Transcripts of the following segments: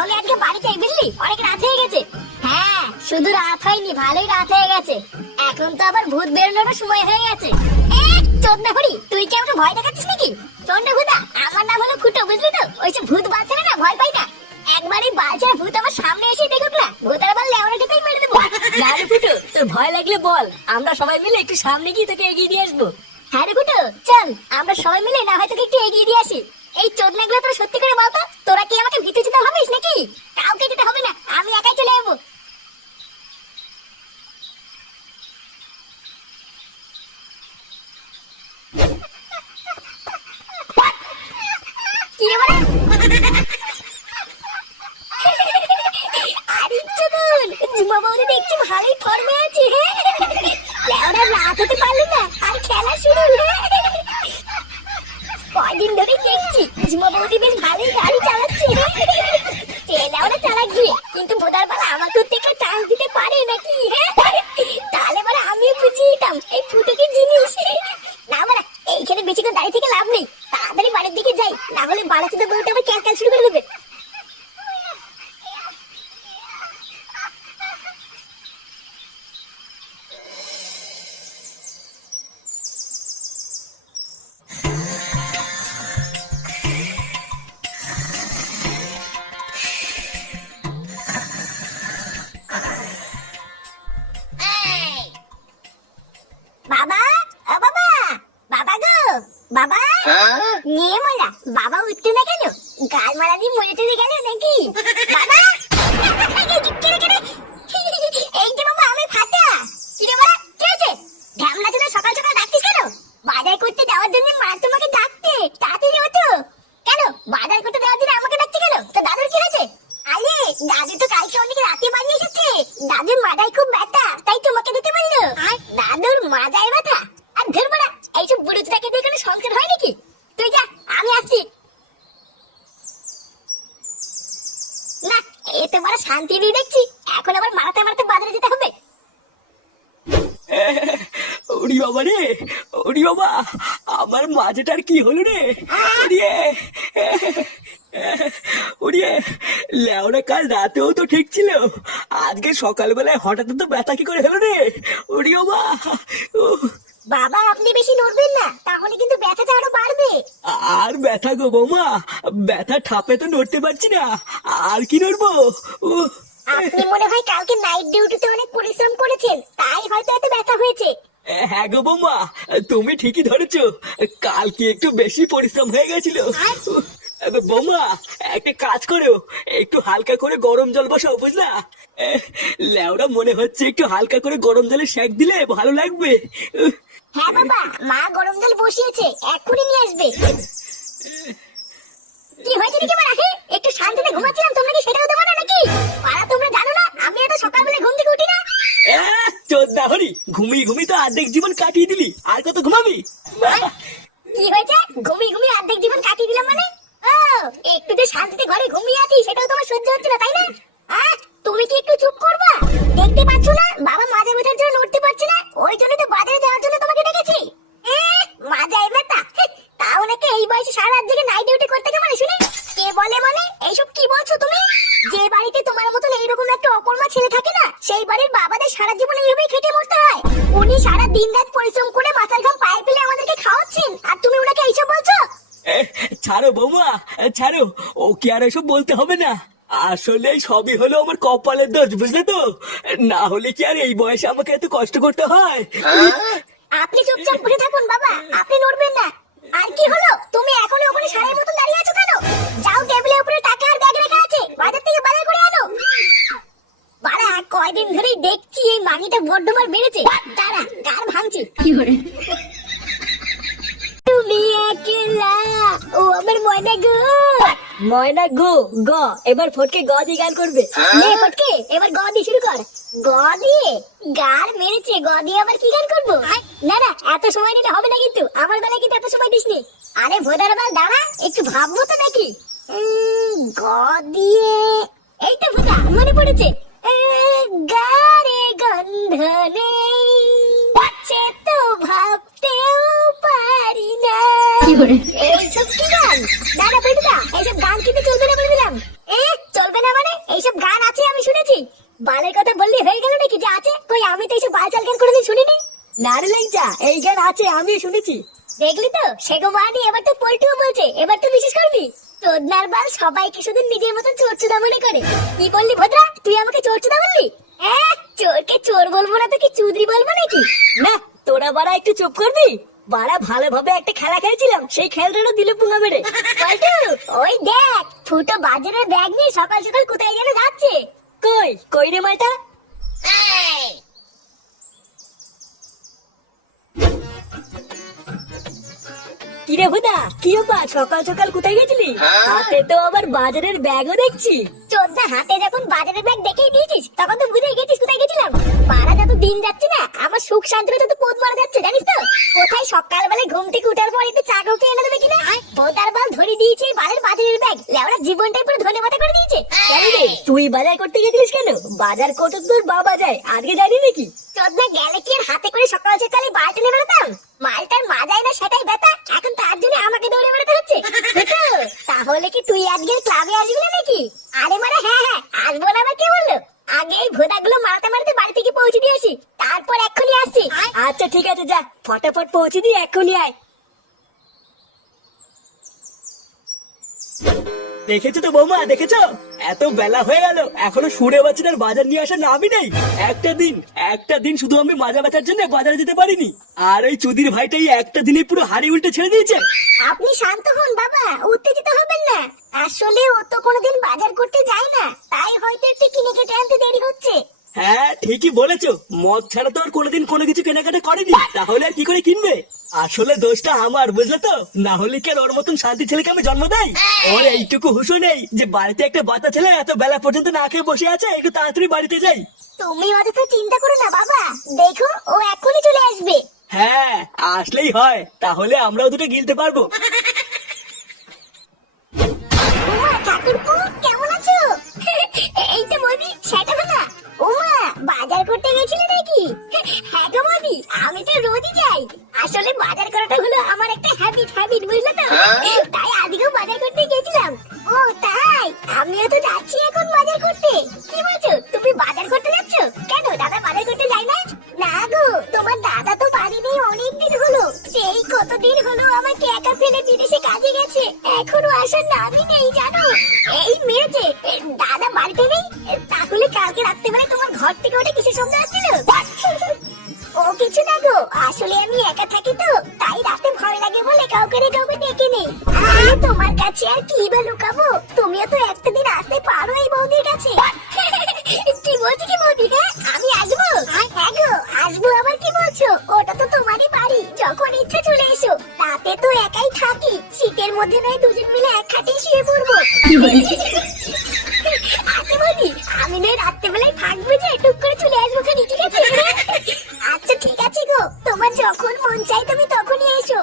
তাহলে আজকে বাড়ি যাই, বুঝলি? অনেক রাত হয়ে গেছে। হ্যাঁ, শুধু রাত হয়নি, ভালোই রাত হয়ে গেছে। এখন তো আবার ভূত বেরোনোর সময় হয়ে গেছে। চোদনা হরি, তুই কি আমাকে ভয় দেখাচ্ছিস নাকি? চন্ডা ভূতা, আমার নাম হলো ফুটো, বুঝলি তো? ওইসব ভূত বাচ্চারা না ভয় পাই না। একবারই বাচ্চার ভূত আমার সামনে এসে দেখুক না, ভূতার বল লেওয়াটাতেই মেরে দেবো। না রে ফুটো, তোর ভয় লাগলে বল, আমরা সবাই মিলে একটু সামনে গিয়ে তোকে এগিয়ে দিয়ে আসবো। হ্যাঁ রে ফুটো, চল আমরা সবাই মিলে না হয় তোকে একটু এগিয়ে দিয়ে আসি। এই চোদনাগুলো তোরা সত্যি করে বলতো, তোরা কি আমাকে ভিতরে যেতে ভাবিস নাকি? কাউকে যেতে হবে না, আমি একাই চলে যাবো। কি রে বলে? আরে চোদন, ঝুমা বৌদি দেখছি ভালোই ফর্মে আছে। লেওরা রাত হতে পারলি না আর খেলা শুরু। কয়দিন ধরে দেখছি ঝুমা বৌদি বেশ ভালোই গাড়ি চালাচ্ছে। লেওরা চালাক গিয়ে, কিন্তু বোধার বেলা আমাকেও দেখে চান্স দিতে পারে নাকি? তাহলে বলে আমিও বুঝিয়ে দিতাম এই ফুটো কি জিনিস। না বলা, এইখানে বেশিক্ষণ দাঁড়িয়ে থেকে লাভ নেই, তাড়াতাড়ি বাড়ির দিকে যাই, না হলে বাড়াতে তো বউটা আবার ক্যালক্যাল শুরু করে দেবে। বাবা, ও বাবা, বাবা গো, বাবা। নিয়ে মোলা, বাবা উঠতে না কেন? গাল মারা দিয়ে মরে চলে গেল নাকি? বাবা, এই যে বাবা, আমি ফাটা। কি রে বাবা, কি হয়েছে? ঢ্যামনা চলে সকাল সকাল ডাকছিস কেন? বাজার করতে যাওয়ার জন্য মা তোমাকে ডাকতে, তাড়াতাড়ি ওঠো। কেন বাজার করতে যাওয়ার জন্য আমাকে ডাকছে কেন? তো দাদুর কি হয়েছে? আরে দাদু তো কালকে অনেক রাতে বাড়ি এসেছে, দাদুর মাথায় খুব ব্যথা, তাই তোমাকে দিতে বললো। দাদুর মাথায় ব্যথা? আর ধরবো না, এইসব বুড়োটাকে দিয়ে কোনো সংসার হয় নাকি? তুই যা, আমি আসছি। না, এতে বড় শান্তি দিয়ে দেখছি, এখন আবার মারাতে মারাতে বাজারে যেতে হবে। ওরি বাবা রে, ওরি বাবা, আমার মাঝেটার কি হলো রে? ওরিয়ে ওরিয়ে, লেওরা কাল রাতেও তো ঠিক ছিল, আজকে সকালবেলায় হঠাৎ তো ব্যথা কি করে হলো রে? ওরি বাবা, বাবা আপনি বেশি নড়বেন না, তাহলে কিন্তু ব্যথাটা আরো বাড়বে। আর ব্যথা গো বৌমা, ব্যথা ঠাপে তো নড়তে পারছি না, আর কি নড়বো? আপনি মনে হয় কালকে নাইট ডিউটিতে অনেক পরিশ্রম করেছেন, তাই হয়তো এত ব্যথা হয়েছে। হ্যাঁ গো বৌমা, তুমি ঠিকই ধরেছো, কালকে একটু বেশি পরিশ্রম হয়ে গেছিল। বৌমা, একটা কাজ করো, একটু হালকা করে গরম জল বসাও, বুঝলা? লেওরা মনে হচ্ছে একটু হালকা করে গরম জলে সেক দিলে ভালো লাগবে। হ্যাঁ বাবা, মা গরম জল বসিয়েছে, এক্ষুনি নিয়ে আসবে। কি হয়েছে নাকি মারা? একটু শান্তিতে ঘুমাচ্ছিলাম, তোমরা কি সেটাও দেবো না নাকি? পাড়া তোমরা জানো না আমি এত সকালবেলা ঘুম থেকে উঠি না? চোদ্দা হরি, ঘুমিয়ে ঘুমিয়ে তো অর্ধেক জীবন কাটিয়ে দিলি, আর কত ঘুমাবি? কি হয়েছে? ঘুমিয়ে ঘুমিয়ে অর্ধেক জীবন কাটিয়ে দিলাম মানে? ও, একটু যে শান্তিতে ঘরে ঘুমিয়ে আছি সেটাও তোমার সহ্য হচ্ছে না, তাই না? তুমি কি একটু চুপ করবা? দেখতে পাচ্ছ না বাবা মাঝে ব্যথার জন্য উঠতে পারছে না, ওই জন্য তো বাজারে যাওয়ার জন্য তোমাকে ডেকেছি। মাজায় ব্যথা? তাও নাকি এই বয়সে সারা রাত জেগে নাইট ডিউটি করতে মানে? শুনি কে বলে মানে? এইসব কি বলছো তুমি? যে বাড়িতে তোমার মতন এইরকম একটা অকর্মা ছেলে থাকে না, সেই বাড়ির বাবাদের সারা জীবন এইভাবেই খেটে মরতে হয়। উনি সারা দিন রাত পরিশ্রম করে মাথার ঘাম পায়ে ফেলে আমাদেরকে খাওয়াচ্ছেন, আর তুমি ওনাকে এইসব বলছো? ছাড়ো বৌমা, ছাড়ো, ও কি আর এসব বলতে হবে না, আসলে সবই হলো আমার কপালের দোষ, বুঝলে তো? না হলে কি আর এই বয়সে আমাকে এত কষ্ট করতে হয়? আপনি চুপচাপ বসে থাকুন বাবা, আপনি নড়বেন না। আর কি হলো, তুমি এখনো ওখানে সারের মতন দাঁড়িয়ে আছো কেন? যাও, টেবিলের উপরে টাকা আর ব্যাগ রাখা আছে, বাজার থেকে বাজার করে আনো। বাড়া, কয়দিন ধরেই দেখছি এই মাগিটা বড্ডমার বেড়েছে, তারা কার ভাঙছি। তুমি একলা, ও আমার ময়না গো। ময়না গো, গ, এবার ফটকে গ দিয়ে গান করবে। নে ফটকে, এবার গ দিয়ে শুরু কর। গ দিয়ে? গার মেরেছে, গ দিয়ে আবার কি গান করবো? না না, এত সময় নিলে হবে না, কিন্তু আমার বেলায় কিন্তু এত সময় দিসনি। আরে ভোদার বাল দাঁড়া, একটু ভাববো তো নাকি। গ দিয়ে, এই তো ভোদা মনে পড়েছে। গারে গন্ধ নেই, সে তো ভাবতেও পারি না। এইসব কি গান? দাঁড়া বেটুদা, এইসব গান কিন্তু চলবে না বলে দিলাম। চলবে না বালের কথা বললি হয়ে গেল নাকি? যে আছে কই, আমি তো এইসব বালচাল গান কোনোদিন শুনিনি। না রে ল্যাংচা, এই গান আছে, আমিও শুনেছি। দেখলি তো সেগো মানি, এবার তো পল্টুও বলছে, এবার তো বিশ্বাস করবি? চোদনার বাল সবাইকে শুধু নিজের মতো চোরচুদা মনে করে। কি বললি ভদ্রা, তুই আমাকে চোরচুদা বললি? চোরকে চোর বলবো না তো কি চুদরি বলবো নাকি? না, তোরা বাড়া একটু চুপ করবি। বাড়া ভালোভাবে একটা খেলা খেলছিলাম, সেই খেলটারও দিল পুঙ্গা মেরে। পল্টু, ওই দেখ ফুটো বাজারের ব্যাগ নিয়ে সকাল সকাল কোথায় যেন যাচ্ছে। কই কই রে মাইটা? কিরে ভুদা, কি ব্যাপার? সকাল সকাল কোথায় গেছিলি? হাতে তো আবার বাজারের ব্যাগও দেখছি। চোদ্দা হাতে যখন বাজারের ব্যাগ দেখেই দিয়েছিস, তখন তো বুঝে গেছিস কোথায় গেছিলাম। পাড়া যত দিন যাচ্ছে না, আমার সুখ শান্তিতে তো পোদ মারা যাচ্ছে, জানিস তো? কোথায় সকালবেলায় ঘুম থেকে উঠার পর একটু চা খেতে এনে দেবে কিনা, বোতার বাল ধরে দিয়েছে বাজারের ব্যাগ। লেওড়া জীবনটাই পুরো ধনে পাতা করে দিয়েছে। কেন রে, তুই বাজার করতে গেছিলিস কেন? বাজার করতে তো তোর বাবা যায়, আজকে জানি নাকি? চোদ্দা গেলে কি আর হাতে করে সকাল সকালে বালটা নিয়ে বেরোতাম? মালটার মাজায় না সেটাই ব্যথা, এখন তার জন্য আমাকে দৌড়ে বেড়াতে হচ্ছে। ফুটো, তাহলে কি তুই আজকে ক্লাবে আসবি না নাকি? আরে মানে হ্যাঁ, আসবো না আবার কে বললো? আগে এই ভোদাগুলো মারতে মারতে বাড়ি থেকে পৌঁছে দিয়ে আসি, তারপর এক্ষুনি আসছি। আচ্ছা ঠিক আছে, যা ফটাফট পৌঁছে দিয়ে এক্ষুনি আয়। দেখেছো তো বৌমা, দেখেছো? এত বেলা হয়ে গেল, এখনো সুরে বাচ্চাটার বাজার নিয়ে আসার নামই নেই। একটা দিন শুধু আমি মাজা বেচার জন্য বাজারে যেতে পারিনি, আর ওই চুদির ভাইটাই একটা দিনে পুরো হাড়ি উল্টে ছেড়ে দিয়েছে। আপনি শান্ত হন বাবা, উত্তেজিত হবেন না। আসলে ও তো কোনোদিন বাজার করতে যায় না, তাই হয়তো একটু কিনে কেটে আনতে দেরি হচ্ছে। হ্যাঁ ঠিকই বলেছো, মদ ছাড়া তো আর কোনোদিন কোনো কিছু কেনাকাটা করেনি, তাহলে আর কি করে কিনবে? আসলে দোষটা আমার, বুঝলে তো? না হলে কি আর ওর মতন শান্তি ছেলেকে আমি জন্ম দেই? ওর এইটুকু হুঁশও নেই যে বাড়িতে একটা বাচ্চা ছেলে এত বেলা পর্যন্ত না খেয়ে বসে আছে, একটু তাড়াতাড়ি বাড়িতে যাই। তুমি অযথা চিন্তা করো না বাবা, দেখো ও এখনই চলে আসবে। হ্যাঁ আসলেই হয়, তাহলে আমরাও দুটো গিলতে পারবো। ওমা ঠাকুরপো, কেমন আছো? এই তো মোদি, সেটা না। ওমা বাজার করতে গেছিলে নাকি? হ্যাঁ গো মোদি, আমি তো রোজই যাই। আসলে বাজার করাটা হলো আমার একটা হ্যাবিট, বুঝলে তো? তাই আজকেও বাজার করতে গেছিলাম। ও তাই, আমিও তো যাচ্ছি এখন বাজার করতে। কি বলছো, তুমি বাজার করতে যাচ্ছ? কেন দাদা বাজার করতে যায় না? না গো, তোমার দাদা তো বাড়ি নেই অনেক দিন হলো। সেই কতদিন হলো আমাকে একা ফেলে বিদেশে কাজে গেছে, এখনো আসার নামই নেই জানো। এই মেরেছে, দাদা বাড়িতে নেই? তাহলে কালকে রাত্রেবেলা তোমার ঘর থেকে ওটা কিসের শব্দ আসছিল? ও কিছু না গো, আসলে আমি একা থাকি তো, তাই রাতে ভয় লাগে বলে কাউকে ডেকে নেই। আরে তোমার কাছে আর কি বা লুকাবো, তুমিও তো একটা দিন আসতে পারো এই বৌদির কাছে। কি বলছি কি বৌদি? হ্যাঁ আমি আসবো। হ্যাঁ গো আসবো, আবার কি বলছো? ওটা তো তোমারই বাড়ি, যখন ইচ্ছে চলে এসো। রাতে তো একাই থাকি, শীতের মধ্যে নয় দুজন মিলে এক খাটেই শুয়ে পড়বো। আচ্ছা বৌদি, আমি নয় রাত্রেবেলায় থাকবো, যে টুক করে চলে আসবো খানি, ঠিক আছে? আচ্ছা ঠিক আছে গো, তোমার যখন মন চাই তুমি তখনই এসো।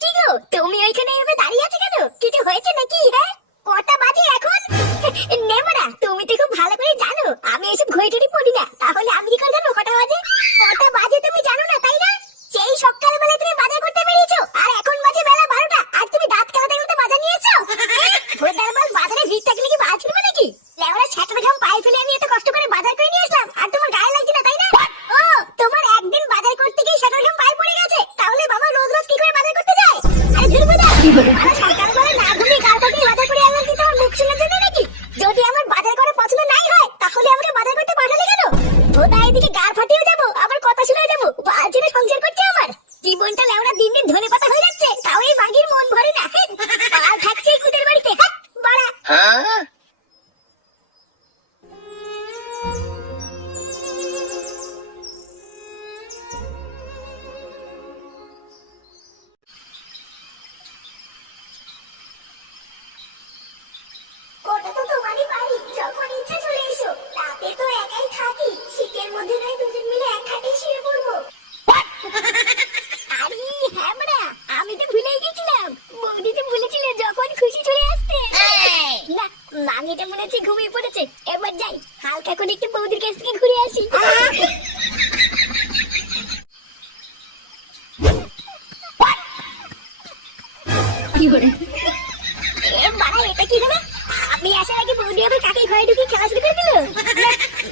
কি গো, তুমি ওইখানে এভাবে দাঁড়িয়ে আছো কেন? কিছু হয়েছে নাকি? হ্যাঁ কটা বাজে এখন? নেমরা, তুমি তো খুব ভালো করে জানো আমি এসব ঘড়ি পড়ি না, তাহলে আমি কি করে জানবো কটা বাজে? কটা বাজে তুমি জানো না, তাই না? সেই সকালবেলায় তুমি বাজার করতে বেরিয়েছো, আর এখন বাজে বেলা 12টা, আর তুমি দাঁত কালাতে বাজার নিয়ে এসো? ভোদার বল, বাজারে ভিড় থাকলে কি বাজ ছিড়বে নাকি? লেওরা ছাটার ঘাম পায়ে ফেলে আমি এত কষ্ট করে বাজার করে নিয়ে আসলাম, আর তোমার গায়ে লাগছে না, তাই না? ও তোমার একদিন বাজার করতে গিয়ে ছাটার ঘাম পায়ে পড়ে গেছে, তাহলে বাবা রোজ রোজ কি করে বাজার করতে যায়? আরে ধুরবুদা, আর সকালবেলা না ঘুমিয়ে কাল থেকে বাজার করে আনলাম, কি তোমার মুখ শুনে দেবে নাকি? যদি আমার বাজার করা পছন্দ নাই হয়, তাহলে আমাকে বাজার করতে পাঠালে কেন? ভোদা এদিকে গার ফাটিয়ে যাবো, আবার কথা শুনে যাবো, বালছিনে সংসার করছে আমার। জীবনটা লেওরা দিন দিন ধনে পাতা হয়ে যাচ্ছে, তাও এই বাঘির মন ভরে না। আর থাকছে এই কুদের বাড়িতে, বাড়া। ওটা তো তোমারই বাড়ি, যখন ইচ্ছা চলে এসো। রাতে তো একাই থাকি, শীতের মধ্যে নয় এখন একটু বৌদির কাছ থেকে ঘুরে আসি। এ বাড়া, এটা কি হলো? আমি আসার আগে বৌদি আবার কাকের ঘরে ঢুকে খেলা শুরু করে দিল।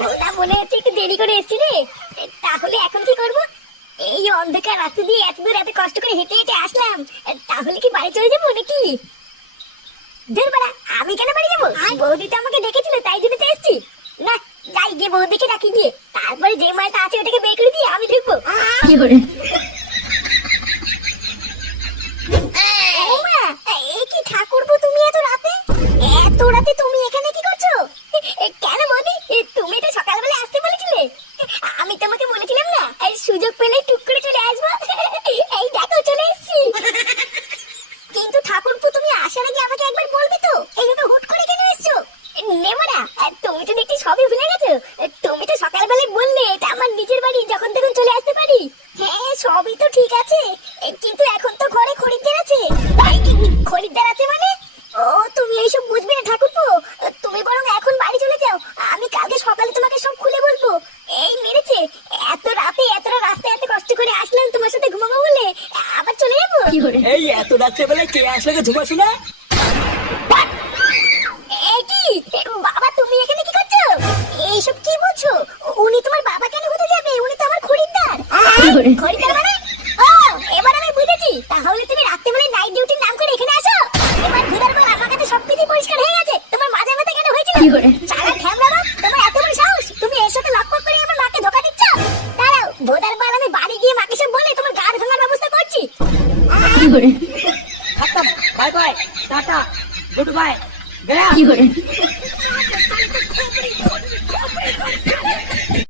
বৌদা মনে হচ্ছে একটু দেরি করে এসছি রে। তাহলে এখন কি করবো? এই অন্ধকার রাস্তা দিয়ে এত দূর এত কষ্ট করে হেঁটে হেঁটে আসলাম, তাহলে কি বাড়ি চলে যাবো নাকি? ধুর বাড়া, আমি কেন বাড়ি যাবো? বৌদি তো আমাকে ডেকেছিল, তাই জন্য তো এসছি। না, যাই গিয়ে বৌদিকে ডাকি গিয়ে, তারপরে যে মালটা আছে ওটাকে বের করে দিয়ে আমি ঢুকবো। ও মা, এ কি ঠাকুরপো, তুমি এত রাতে? এত রাতে তুমি এখানে কি করছো? কেন বৌদি, তুমি তো সকালবেলা আসতে বলেছিলে। আমি তোমাকে বলেছিলাম না, সুযোগ পেলে টুক করে চলে আসবো। এই দেখো চলে এসেছি। কিন্তু ঠাকুরপো, তুমি আসার আগে আমাকে একবার বলবে তো, এইভাবে হুট করে কেন এসছো? নেমরা, তুমি তো দেখছি সবই ভুলে গেছো। তুমি তো সকালবেলায় বললে এটা আমার নিজের বাড়ি, যখন তখন চলে আসতে পারি। হ্যাঁ, সবই তো ঠিক আছে, কিন্তু এখন তো ঘরে খরিদ্দার আছে। খরিদ্দার আছে মানে? ও, তুমি এইসব বুঝবে না ঠাকুরপো। তুমি বরং এখন বাড়ি চলে যাও, আমি কালকে সকালে তোমাকে সব খুলে বলবো। এই মেরেছে, এত রাতে এতটা রাস্তায় এত কষ্ট করে আসলাম তোমার সাথে ঘুমাবো বলে, আবার চলে যাবো? এই এত রাত্রেবেলায় কে আসলে ঝুমাছো না? এ কি বাবা, তুমি এখানে কি করছো? এইসব কি বলছো? উনি তোমার বাবা কেন হতে যাবে? উনি তো আমার খরিদ্দার। খরিদ্দার মানে? ও, এবার আমি বুঝেছি। তাহলে তুমি রাত্রেবেলায় নাইট ডিউটির নাম করে এখানে আসো। এবার ঘুরার পর আমার কাছে সবকিছু পরিষ্কার হয়ে গেছে। তোমার মাঝে মাঝে কেন হয়েছিল? সারা ঠ্যামড়া বাপ, তোমার এত বড় সাহস, তুমি এর সাথে লকপক করে আমার মাকে ধোকা দিচ্ছ। দাঁড়াও, ভোদার বাল, আমি বাড়ি গিয়ে মাকে সব বলে তোমার গাড় ভাঙার ব্যবস্থা করছি। खत्म, बाय बाय, टाटा, गुड बाय, गया।